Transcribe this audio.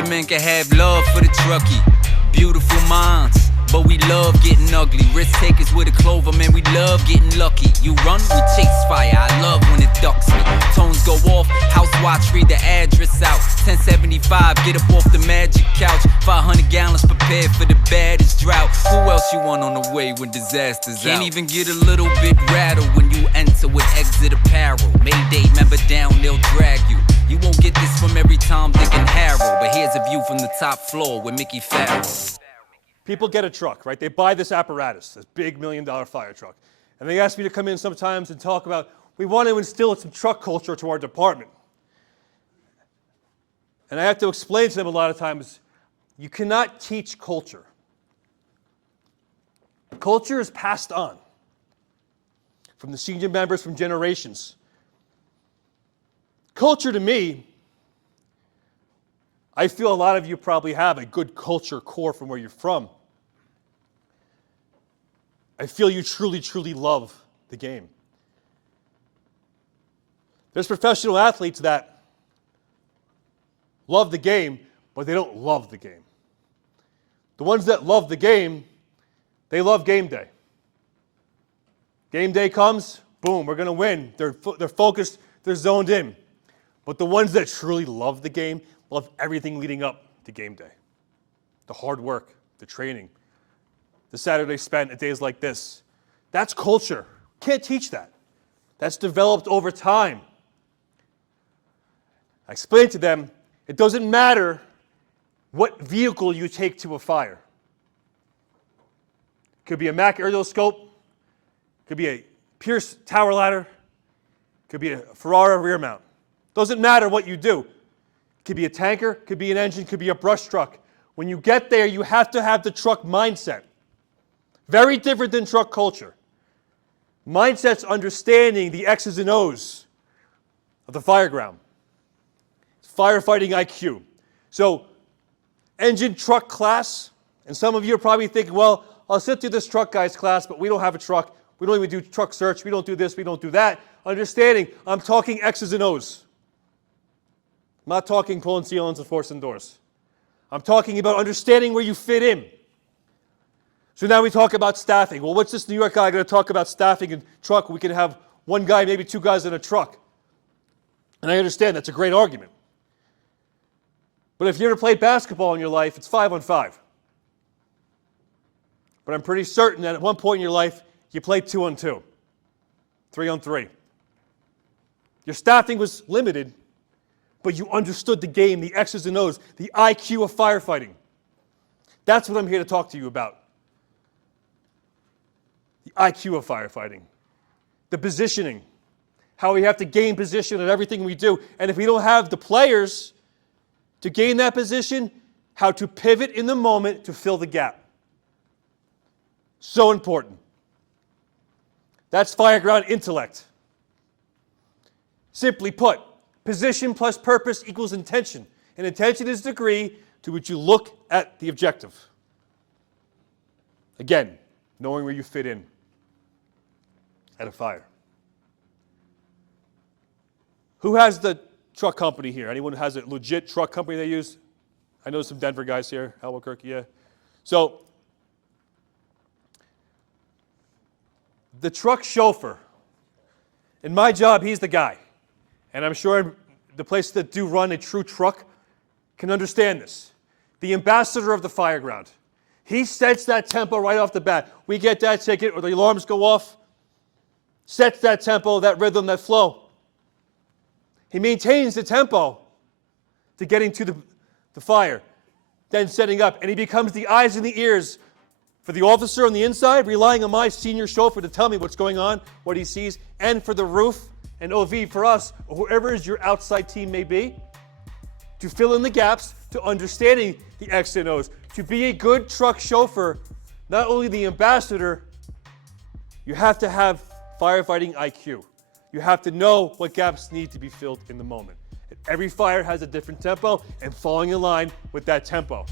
your men can have love for the truckie. Beautiful minds, but we love getting ugly. Risk takers with a clover, man, we love getting lucky. You run, we chase fire, I love when it ducks me. Tones go off, house watch, read the address out. 1075, get up off the magic couch. 500 gallons prepared for the baddest drought. Who else you want on the way when disaster's out? Can't even get a little bit rattled when you enter with exit apparel. Mayday, member down, they'll drag you. You won't get this from every Tom, Dick, and Harold, but here's a view from the top floor with Mickey Farrell. People get a truck, right? They buy this apparatus, this big $1 million fire truck. And they ask me to come in sometimes and talk about, we want to instill some truck culture to our department. And I have to explain to them a lot of times, you cannot teach culture. Culture is passed on from the senior members from generations. Culture to me, I feel a lot of you probably have a good culture core from where you're from. I feel you truly, truly love the game. There's professional athletes that love the game, but they don't love the game. The ones that love the game, they love game day. Game day comes, boom, we're going to win. They're focused, they're zoned in. But the ones that truly love the game, love everything leading up to game day. The hard work, the training, the Saturday spent at days like this. That's culture. Can't teach that. That's developed over time. I explained to them, it doesn't matter what vehicle you take to a fire. It could be a Mac aerial scope, could be a Pierce tower ladder, could be a Ferrara rear mount. Doesn't matter what you do. It could be a tanker, could be an engine, could be a brush truck. When you get there, you have to have the truck mindset. Very different than truck culture. Mindset's understanding the X's and O's of the fireground. Firefighting IQ. So, engine truck class, and some of you are probably thinking, well, I'll sit through this truck guy's class, but we don't have a truck. We don't even do truck search. We don't do this. We don't do that. Understanding, I'm talking X's and O's. I'm not talking pulling ceilings and forcing doors. I'm talking about understanding where you fit in. So now we talk about staffing. Well, what's this New York guy going to talk about staffing and truck? We can have one guy, maybe two guys in a truck. And I understand that's a great argument. But if you ever played basketball in your life, it's 5-on-5. But I'm pretty certain that at one point in your life, you played 2-on-2, 3-on-3. Your staffing was limited, but you understood the game, the X's and O's, the IQ of firefighting. That's what I'm here to talk to you about. The IQ of firefighting. The positioning. How we have to gain position in everything we do. And if we don't have the players to gain that position, how to pivot in the moment to fill the gap. So important. That's fireground intellect. Simply put, position plus purpose equals intention. And intention is the degree to which you look at the objective. Again, knowing where you fit in at a fire. Who has the truck company here? Anyone who has a legit truck company they use? I know some Denver guys here, Albuquerque, yeah. So, the truck chauffeur, in my job, he's the guy. And I'm sure the places that do run a true truck can understand this. The ambassador of the fireground. He sets that tempo right off the bat. We get that ticket or the alarms go off, sets that tempo, that rhythm, that flow. He maintains the tempo to getting to the fire, then setting up. And he becomes the eyes and the ears for the officer on the inside, relying on my senior chauffeur to tell me what's going on, what he sees, and for the roof and OV for us, or whoever is your outside team may be, to fill in the gaps, to understanding the X's and O's. To be a good truck chauffeur, not only the ambassador, you have to have firefighting IQ. You have to know what gaps need to be filled in the moment. And every fire has a different tempo, and falling in line with that tempo.